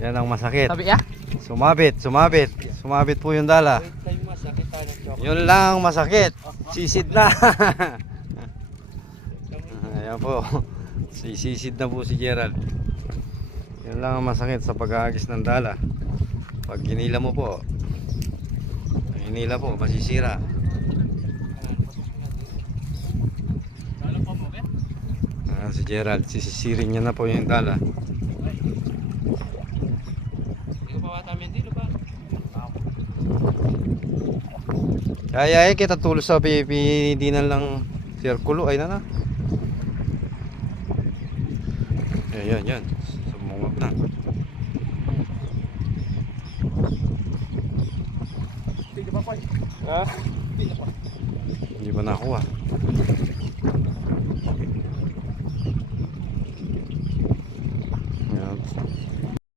Yan ang masakit. Sabi ya? Sumabit po yung dala. Yun lang masakit. Sisid na. Ayan po. Sisid na po si Gerald. Yun lang ang masakit sa pag-aagis ng dala. Pag hinila mo po, masisira. Si Gerald, sisisirin niya na po yung dala. Kaya kita tulos sa pinidinan lang sirkulo. Ay na. Yan. Sumungap na. Hindi ba nakuha?